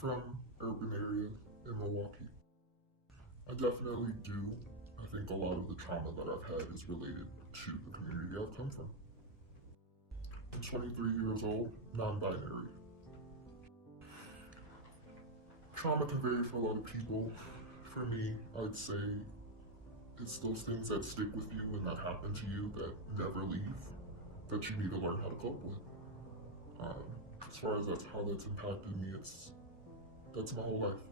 from urban area in Milwaukee. I definitely do. I think a lot of the trauma that I've had is related to the community I've come from. I'm 23 years old, non-binary. Trauma can vary for a lot of people. For me, I'd say it's those things that stick with you and that happen to you that never leave, that you need to learn how to cope with. Um, as far as how that's impacted me, that's my whole life.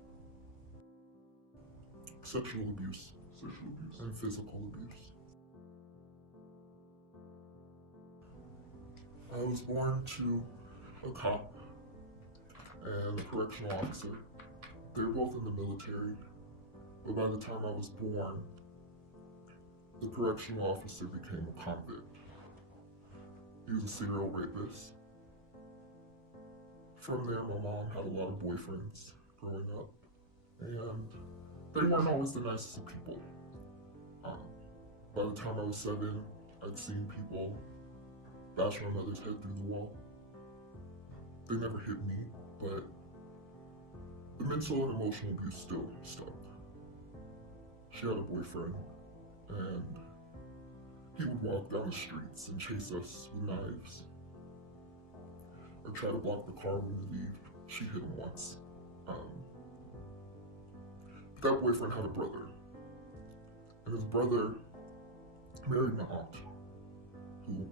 Sexual abuse, and physical abuse. I was born to a cop and a correctional officer. They're both in the military, but by the time I was born, the correctional officer became a convict. He was a serial rapist. From there, my mom had a lot of boyfriends growing up, and they weren't always the nicest of people. By the time I was 7, I'd seen people bash my mother's head through the wall. They never hit me, but the mental and emotional abuse still stuck. She had a boyfriend, and he would walk down the streets and chase us with knives, or try to block the car when we leave. She hit him once. That boyfriend had a brother, and his brother married my aunt, who,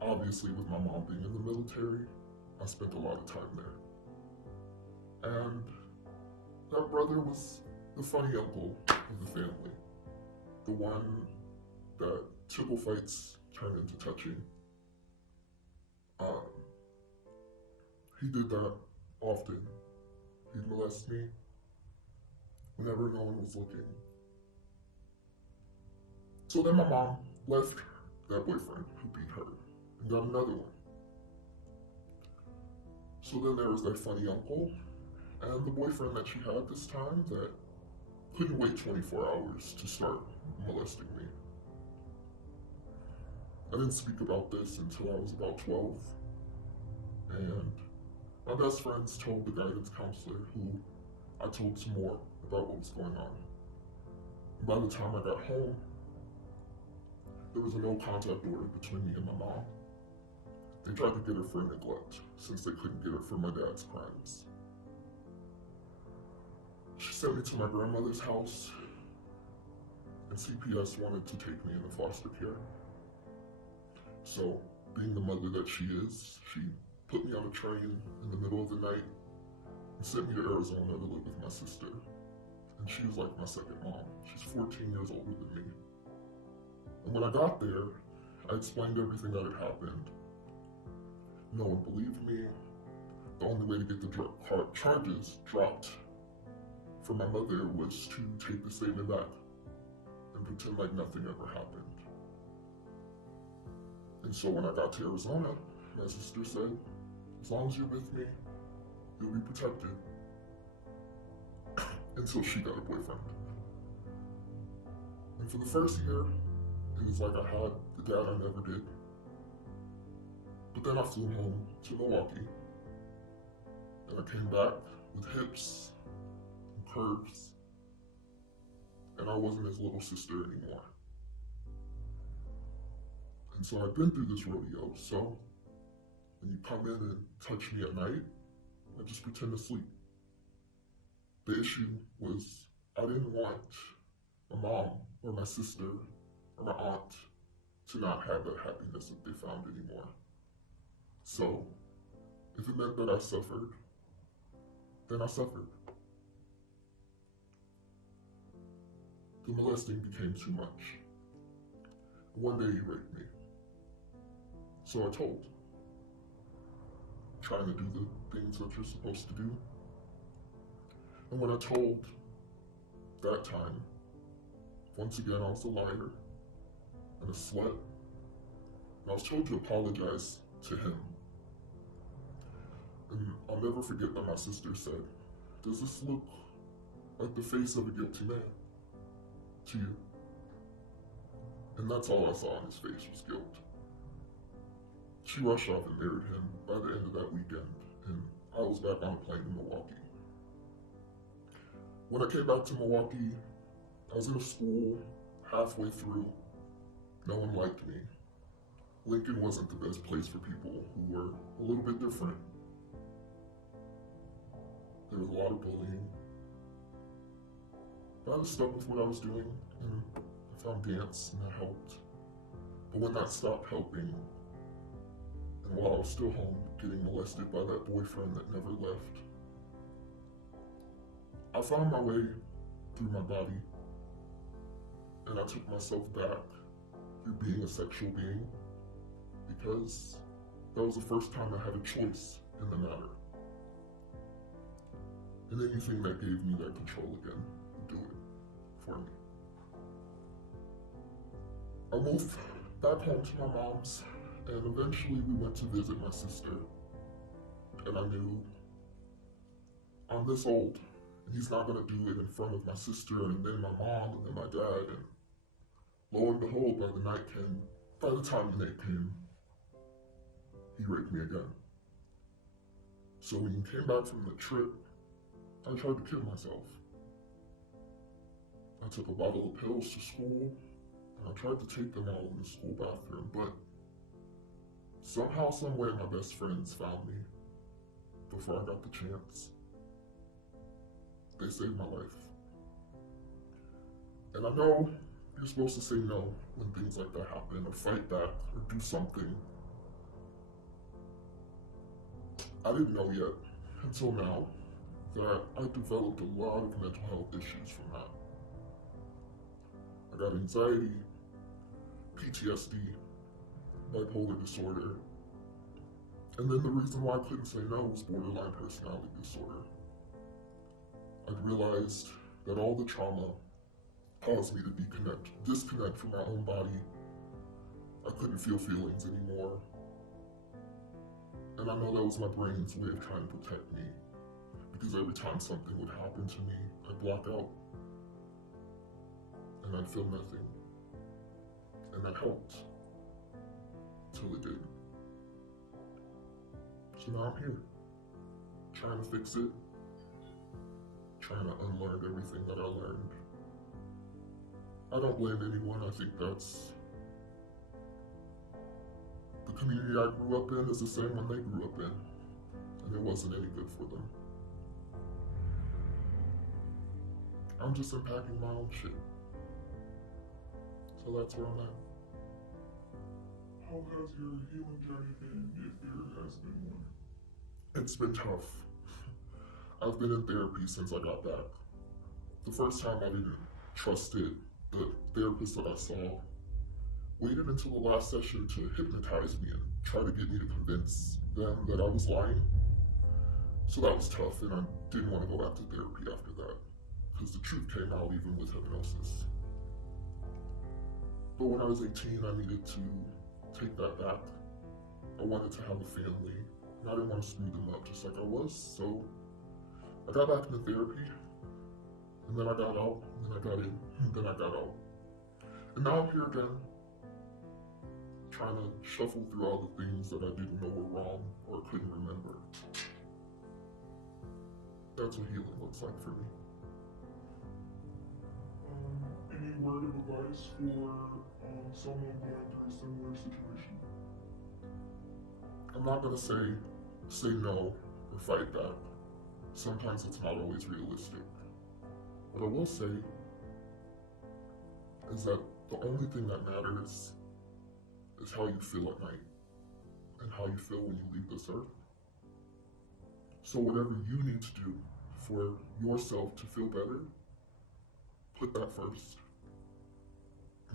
obviously with my mom being in the military, I spent a lot of time there. And that brother was the funny uncle of the family, the one that tickle fights turned into touching. He did that often. He'd molest me whenever no one was looking. So then my mom left that boyfriend who beat her and got another one. So then there was that funny uncle and the boyfriend that she had this time that couldn't wait 24 hours to start molesting me. I didn't speak about this until I was about 12, and my best friends told the guidance counselor, who I told some more about what was going on. And by the time I got home, there was a no contact order between me and my mom. They tried to get her for neglect, since they couldn't get her for my dad's crimes. She sent me to my grandmother's house, and CPS wanted to take me into foster care. So, being the mother that she is, she put me on a train in the middle of the night and sent me to Arizona to live with my sister. And she was like my second mom. She's 14 years older than me. And when I got there, I explained everything that had happened. No one believed me. The only way to get the charges dropped for my mother was to take the statement back and pretend like nothing ever happened. And so when I got to Arizona, my sister said, as long as you're with me, you'll be protected. Until she got a boyfriend. And for the first year, it was like I had the dad I never did. But then I flew home to Milwaukee, and I came back with hips and curves, and I wasn't his little sister anymore. And so I've been through this rodeo, so when you come in and touch me at night, I just pretend to sleep. The issue was I didn't want my mom or my sister or my aunt to not have that happiness that they found anymore. So if it meant that I suffered, then I suffered. The molesting became too much. One day he raped me. So I told, trying to do the things that you're supposed to do. And when I told that time, once again I was a liar and a slut. And I was told to apologize to him. And I'll never forget that my sister said, does this look like the face of a guilty man to you? And that's all I saw on his face was guilt. She rushed off and married him by the end of that weekend, and I was back on a plane in Milwaukee. When I came back to Milwaukee, I was in a school halfway through. No one liked me. Lincoln wasn't the best place for people who were a little bit different. There was a lot of bullying. But I was stuck with what I was doing, and I found dance, and that helped. But when that stopped helping, and while I was still home getting molested by that boyfriend that never left, I found my way through my body, and I took myself back through being a sexual being, because that was the first time I had a choice in the matter. And anything that gave me that control again would do it for me. I moved back home to my mom's, and eventually we went to visit my sister. And I knew, I'm this old, and he's not gonna do it in front of my sister, and then my mom, and then my dad, and lo and behold, by the time the night came, he raped me again. So when he came back from the trip, I tried to kill myself. I took a bottle of pills to school, and I tried to take them all in the school bathroom, but somehow, some way, my best friends found me before I got the chance. They saved my life. And I know you're supposed to say no when things like that happen, or fight back, or do something. I didn't know yet, until now, that I developed a lot of mental health issues from that. I got anxiety, PTSD, bipolar disorder, and then the reason why I couldn't say no was borderline personality disorder. I realized that all the trauma caused me to disconnect from my own body. I couldn't feel feelings anymore. And I know that was my brain's way of trying to protect me, because every time something would happen to me, I'd block out, and I'd feel nothing. And that helped, till it did. So now I'm here, trying to fix it, trying to unlearn everything that I learned. I don't blame anyone. I think that's the community I grew up in is the same one they grew up in, and it wasn't any good for them. I'm just unpacking my own shit. So that's where I'm at. How has your healing journey been, if there has been one? It's been tough. I've been in therapy since I got back. The first time I didn't trust it. The therapist that I saw waited until the last session to hypnotize me and try to get me to convince them that I was lying. So that was tough, and I didn't want to go back to therapy after that, because the truth came out even with hypnosis. But when I was 18, I needed to take that back. I wanted to have a family, and I didn't want to screw them up just like I was, so I got back into therapy, and then I got out, and then I got in, and then I got out. And now I'm here again, trying to shuffle through all the things that I didn't know were wrong or couldn't remember. That's what healing looks like for me. Any word of advice for someone going through a similar situation? I'm not gonna say no or fight back. Sometimes it's not always realistic. What I will say is that the only thing that matters is how you feel at night and how you feel when you leave this earth. So whatever you need to do for yourself to feel better, put that first.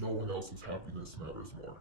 No one else's happiness matters more.